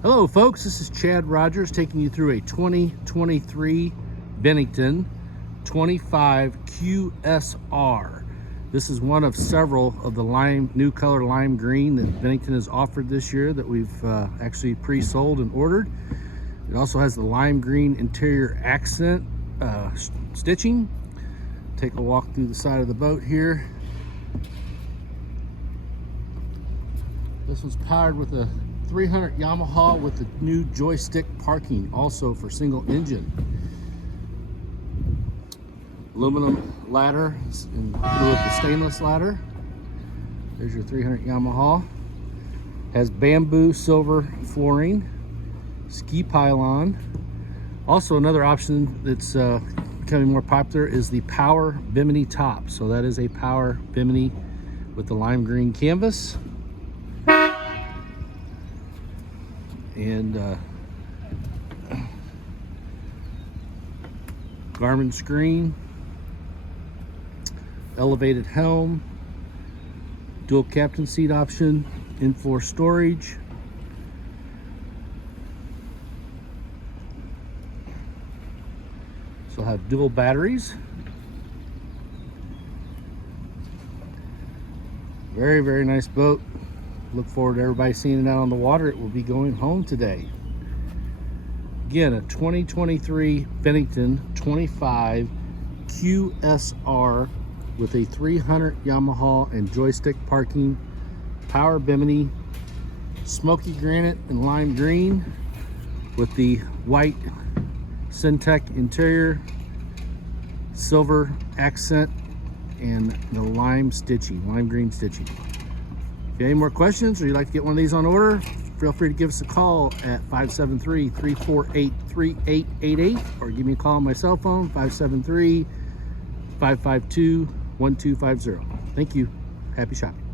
Hello folks, this is Chad Rogers taking you through a 2023 Bennington 25 QSR. This is one of several of the new color lime green that Bennington has offered this year that we've actually pre-sold and ordered. It also has the lime green interior accent stitching. Take a walk through the side of the boat here. This one's powered with a 300 Yamaha with the new joystick parking, also for single engine. Aluminum ladder in lieu of the stainless ladder. There's your 300 Yamaha. Has bamboo silver flooring, ski pylon. Also another option that's becoming more popular is the power bimini top. So that is a power bimini with the lime green canvas. And Garmin screen, elevated helm, dual captain seat option, in-floor storage. So have dual batteries. Very, very nice boat. Look forward to everybody seeing it out on the water. It will be going home today. Again, a 2023 Bennington 25 QSR with a 300 Yamaha and joystick parking, power bimini, smoky granite and lime green with the white Syntec interior, silver accent, and the lime green stitching. If you have any more questions or you'd like to get one of these on order, feel free to give us a call at 573-348-3888 or give me a call on my cell phone, 573-552-1250. Thank you. Happy shopping.